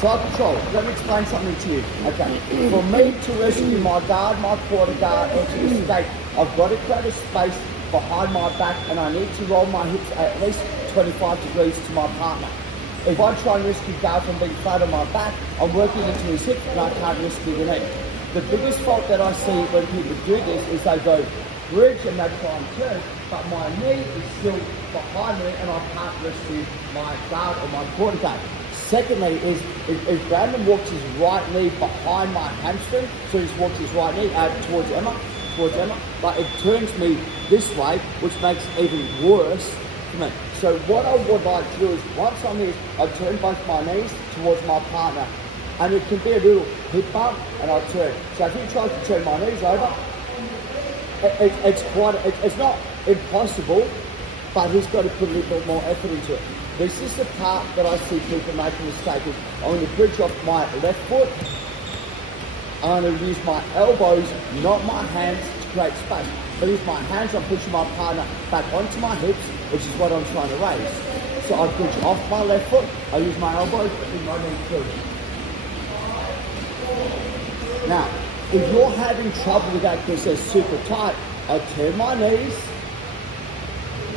Side control. Let me explain something to you. Okay. For me to rescue my guard, my quarter guard, into the state, I've got to create a space behind my back, and I need to roll my hips at least 25 degrees to my partner. If I try and rescue guard from being flat on my back, I'm working into his hips and I can't rescue the knee. The biggest fault that I see when people do this is they go bridge and they try and turn, but my knee is still behind me and I can't rescue my guard or my quarter guard. Secondly is if Brandon walks his right knee behind my hamstring, so he's walked his right knee towards Emma, but it turns me this way, which makes it even worse for me. So what I would like to do is, once I'm here, I turn both my knees towards my partner, and it can be a little hip bump, and I turn. So if he tries to turn my knees over, it's not impossible, but he's got to put a little bit more effort into it. This is the part that I see people make a mistake with. I'm going to bridge off my left foot. I'm going to use my elbows, not my hands, to create space. But with my hands, I'm pushing my partner back onto my hips, which is what I'm trying to raise. So I bridge off my left foot, I use my elbows, and my knee through. Now, if you're having trouble with that because they're super tight, I turn my knees,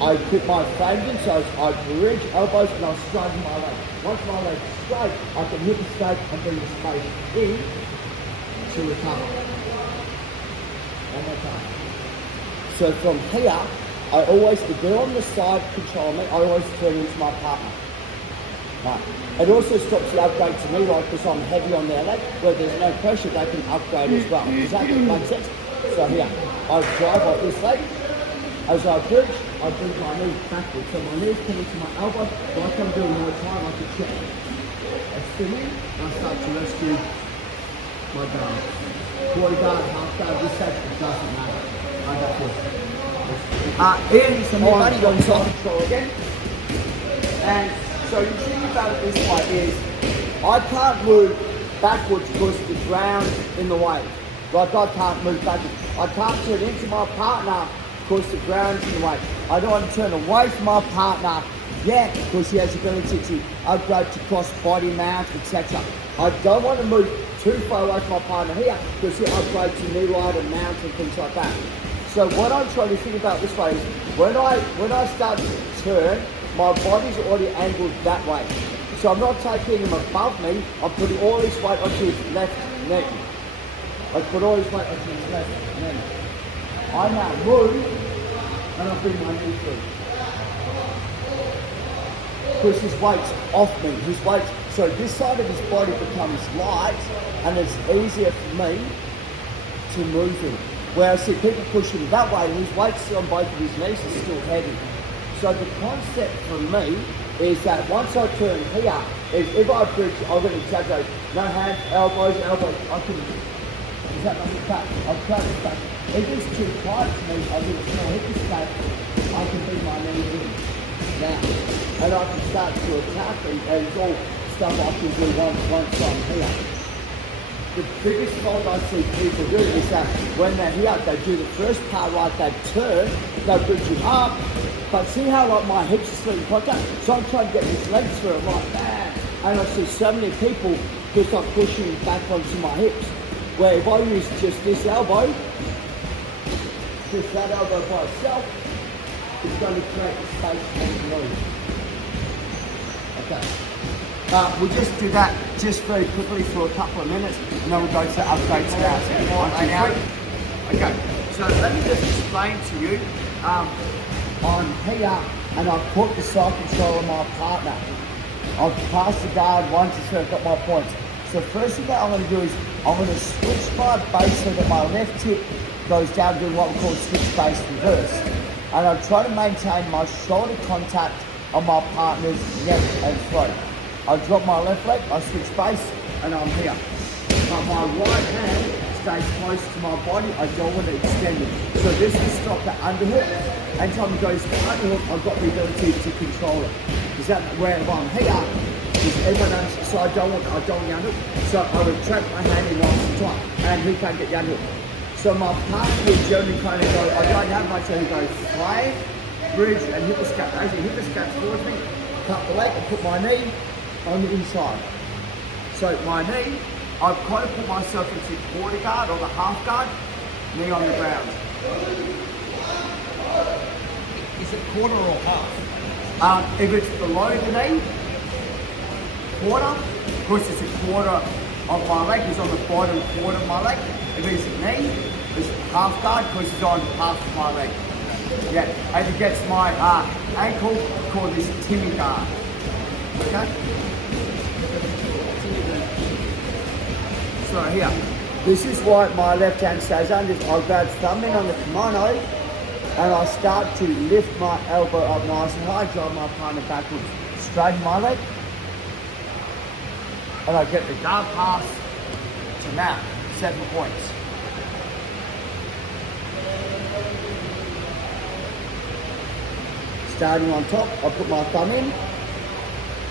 I put my frames in, so I bridge elbows and I straighten my legs. Once my legs straight, I can hip escape and bring the space in to recover. One more time. So from here, I always, if they're on the side control me, I always turn into my partner. Right. It also stops the upgrade to me, right, because I'm heavy on their leg, where there's no pressure, they can upgrade as well. Does that make sense? So here, I drive off this leg. As I bridge my knees backwards. So my knees come into my elbow, like I'm doing all the time, I can check. I spin in, and I start to rescue my guard. Quarter guard, half guard, this side, it doesn't matter. I got this. Ian, so my buddy on side control again. And so you think about it this way is, I can't move backwards because the ground's in the way. Like I can't move backwards. I can't turn into my partner because the ground's in the way. I don't want to turn away from my partner yet because he has the ability to upgrade to cross body mount, etc. I don't want to move too far away from my partner here because he'll upgrade to knee ride and mount and things like that. So what I'm trying to think about this way is, when I start to turn, my body's already angled that way. So I'm not taking him above me, I'm putting all this weight onto his left knee. I put all this weight onto his left knee. I now move, and I bring my knee through. Because his weight's off me, so this side of his body becomes light, and it's easier for me to move him. Where I see people push him that way, and his weight's still on both of his knees, is still heavy. So the concept for me is that once I turn here, if I bridge, I'm going to exaggerate. No hands, elbows, I can, is that like that? I'll try this back. If it's too tight for me, I'll do a small hip escape. I can bring my knee in now. And I can start to attack, and it's all stuff I can do once I'm here. The biggest fault I see people do is that when they're here, they do the first part right, they turn, they bridge it up, but see how like my hips are still in contact? So I'm trying to get these legs through it like that. And I see so many people just like pushing back onto my hips. Where if I use just this elbow, just that elbow by itself, it's going to create the space and move. Okay. We'll just do that just very quickly for a couple of minutes, and then we'll go to the upgrades now. 1, 2, 3. Okay, so let me just explain to you. I'm here, and I've put the side control on my partner. I've passed the guard once, so I've got my points. So first thing that I'm going to do is, I'm going to switch my base so that my left hip goes down, doing what we call switch base reverse. And I'm trying to maintain my shoulder contact on my partner's neck and throat. I drop my left leg, I switch base, and I'm here. But my right hand stays close to my body, I don't want to extend it. So this will stop the underhook. Anytime it goes to the underhook, I've got the ability to control it. Is that where if I'm here, so I don't want the underhook. So I retract my hand in nice and tight, and he can't get the underhook. So my partner will generally kind of go, I don't have much, so he goes frame, bridge, and hip escape. As he hip escapes towards me, cut the leg and put my knee on the inside. So my knee, I've kind of put myself into the quarter guard or the half guard, knee on the ground. Is it quarter or half? If it's below the knee, quarter, of course it's a quarter of my leg, it's on the bottom quarter of my leg. If it's a knee, it's half guard because it's on half of my leg. Yeah, and it gets my ankle, called this Timmy guard. Okay? So here, this is why my left hand stays under. I grab thumb in on the kimono and I start to lift my elbow up nice and high, drive my partner backwards, straighten my leg, and I get the guard pass to mount, 7 points. Starting on top, I put my thumb in,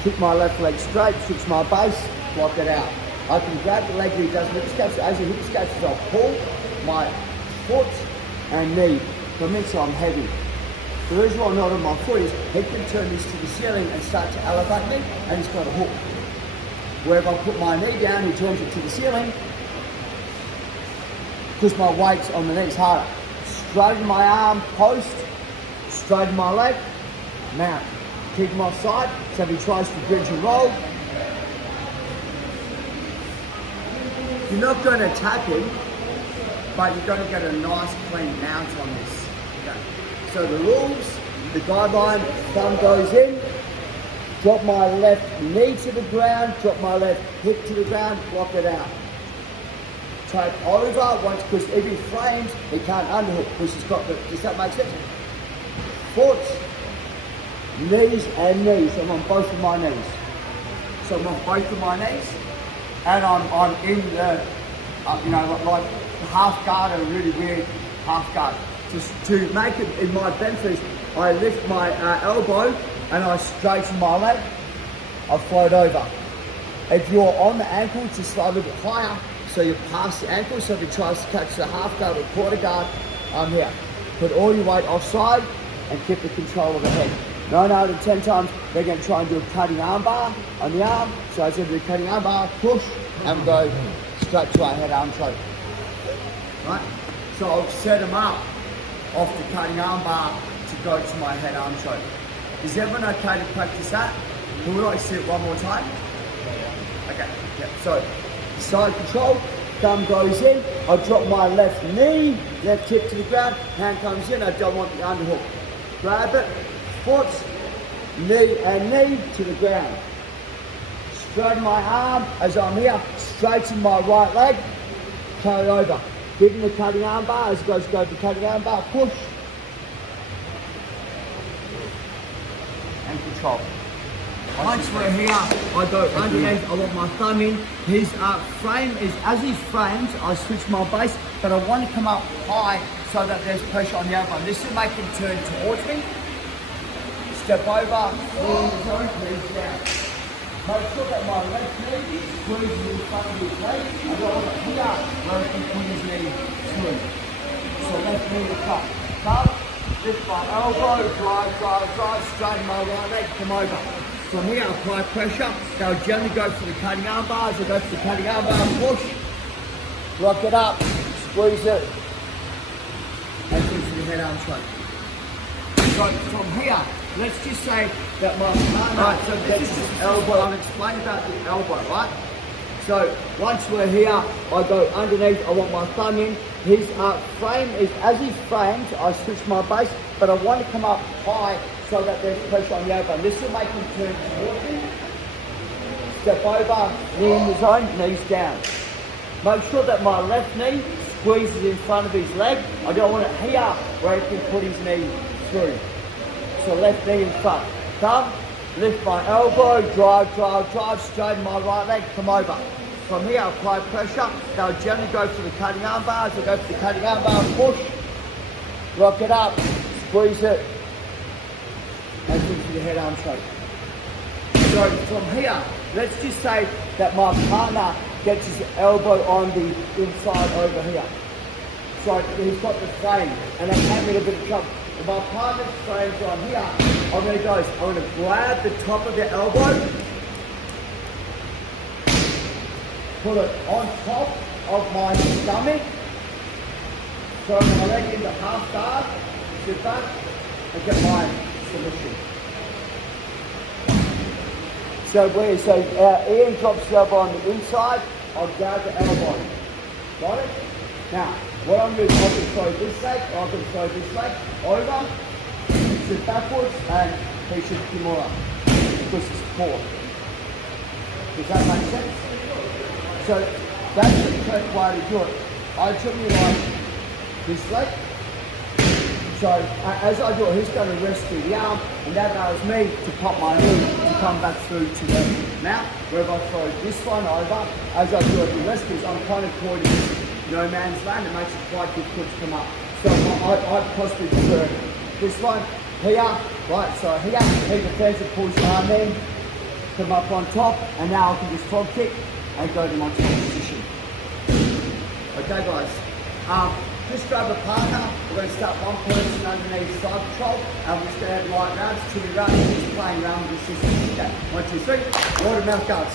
kick my left leg straight, fix my base, block it out. I can grab the leg he doesn't hip escape, so as he hip escapes, I'll pull my foot and knee from it, so I'm heavy. The reason why I'm not on my foot is he can turn this to the ceiling and start to elevate me, and he's got a hook. Where if I put my knee down, he turns it to the ceiling, because my weight's on the knees harder. Straighten my arm, post, straighten my leg, mount. Keep him offside, so if he tries to bridge and roll, you're not going to tap him, but you're going to get a nice clean mount on this. Okay. So the rules, the guideline, thumb goes in, drop my left knee to the ground, drop my left hip to the ground, block it out. Take over once, because if he frames, he can't underhook, because he's got the, does that make sense? Foot, knees and knees. I'm on both of my knees. So I'm on both of my knees. And I'm in the, you know, like half guard, a really weird half guard. Just to make it in my bench, I lift my elbow and I straighten my leg. I float over. If you're on the ankle, just slide a little bit higher, so you're past the ankle. So if he tries to catch the half guard or quarter guard, I'm here. Put all your weight offside and keep the control of the head. 9 out of 10 times, they're going to try and do a cutting arm bar on the arm. So I said, do a cutting arm bar, push, and go straight to our head arm choke. Right? So I'll set them up off the cutting arm bar to go to my head arm choke. Is everyone okay to practice that? Would I see it one more time? Okay, yeah. So side control, thumb goes in, I drop my left knee, left hip to the ground, hand comes in, I don't want the underhook. Grab it, foot, knee and knee to the ground. Straighten my arm as I'm here, straighten my right leg, carry over. Give him the cutting arm bar, as it goes to the cutting arm bar, push, and control. Once we're here, I go underneath, I want my thumb in. His frame is, as he frames, I switch my base, but I want to come up high so that there's pressure on the elbow. This will make him turn towards me. Step over, knees down. Make sure that my left knee squeezes in front of his leg. I don't want it here where he can put his knee through. So left knee to cut. Thumb, lift my elbow, drive, straighten my right leg, come over. From here, apply pressure. They'll generally go for the cutting arm bars. They go for the cutting arm bar, push, lock it up, squeeze it, and finish the head arm choke. So from here, let's just say that my partner, right, so this is just elbow. I'll explain about the elbow, right? So once we're here, I go underneath, I want my thumb in. His frame is, as he frames, I switch my base, but I want to come up high so that there's pressure on the elbow. This will make him turn towards me. Step over, knee in the zone, knees down. Make sure that my left knee squeezes in front of his leg. I don't want it here where he can put his knee through. So left knee in front. Thumb, lift my elbow, drive, straighten my right leg, come over. From here, apply pressure. They'll generally go for the cutting arm bars. They'll go for the cutting arm bar, push, rock it up, squeeze it, and into the head arm choke. So from here, let's just say that my partner gets his elbow on the inside over here. So he's got the frame, and that can be a bit of trouble. If my partner's frame's on here, I'm going to grab the top of the elbow, put it on top of my stomach, throw my leg into half guard, sit back, and get my submission. So Ian drops the elbow on the inside, I'll grab the elbow. Got it? Now, what I'm doing is I can throw this leg, or I can throw this leg over, sit backwards, and he should Kimura. Because it's core. Does that make sense? So that's the correct way to do it. I generally like this leg. So as I do it, he's going to rest through the arm, and that allows me to pop my knee to come back through to the mount. Where if I throw this one over, as I do it, the rest is I'm kind of caught in no man's land. It makes it quite difficult to come up. So I possibly prefer this one here, right? So here, he defends and pulls the arm in, come up on top, and now I can just frog kick and go to my top position. Okay, guys. Just grab a partner. We're going to start one person underneath side control, and we'll stand light rounds till we run. Just playing around with the system. Okay, 1, 2, 3. Water mouth guards.